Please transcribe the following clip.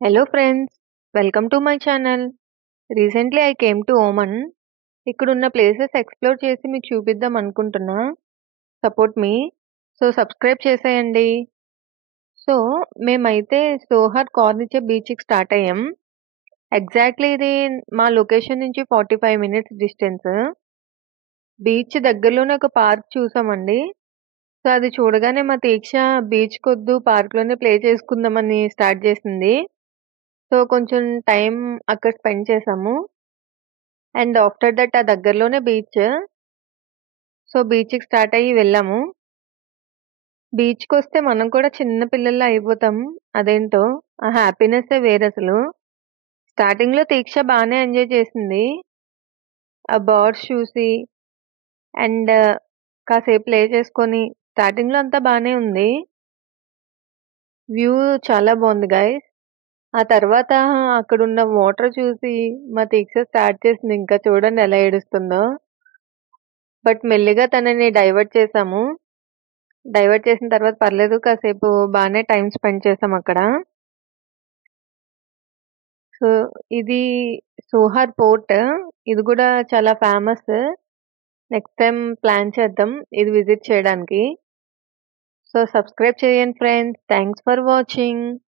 Hello friends, welcome to my channel. Recently I came to Oman. ఇక్కడున్న places explore చేసి మీకు చూపిద్దాం అనుకుంటున్నా. సపోర్ట్ మీ. సో సబ్స్క్రైబ్ చేసేయండి. సో మేమైతే సోహర్ కార్నిచే బీచ్‌కి స్టార్ట్ అయ్యాం. ఎగ్జాక్ట్‌లీ ఇది మా లొకేషన్ నుంచి 45 మినిట్స్ డిస్టెన్స్. బీచ్ దగ్గరలోనే ఒక పార్క్ చూసామండి. సో అది చూడగానే మా తీక్ష బీచ్‌కొద్దు పార్క్‌లోనే ప్లే చేసుకుందామని స్టార్ట్ చేసింది. సో కొంచెం టైం అక్కడ స్పెండ్ చేసాము. అండ్ ఆఫ్టర్ దట్ ఆ దగ్గరలోనే బీచ్. సో బీచ్‌కి స్టార్ట్ అయ్యి వెళ్ళాము. బీచ్‌కొస్తే మనం కూడా చిన్న పిల్లల్లా అయిపోతాం. అదేంటో ఆ హ్యాపీనెస్సే వేరసలు. స్టార్టింగ్‌లో తీక్ష బానే ఎంజాయ్ చేసింది. ఆ బర్డ్స్ చూసి అండ్ కాసేపు ప్లే చేసుకొని స్టార్టింగ్‌లో అంతా బానే ఉంది. వ్యూ చాలా బావుంది గైస్. ఆ తర్వాత అక్కడున్న వాటర్ చూసి మా తీక్ష స్టార్ట్ చేసింది ఇంకా చూడండి ఎలా ఏడుస్తుందో. బట్ మెల్లిగా తనని డైవర్ట్ చేసాము. డైవర్ట్ చేసిన తర్వాత పర్లేదు కాసేపు బానే టైమ్ స్పెండ్ చేసామక్కడ. సో, ఇది సోహార్ పోర్ట్. ఇది గూడా చాలా ఫేమస్. నెక్స్ట్ టైమ్ ప్లాన్ చేద్దాం ఇది విజిట్ చేయడానికి. సో, సబ్స్క్రైబ్ చేయండి ఫ్రెండ్స్. Thanks for watching.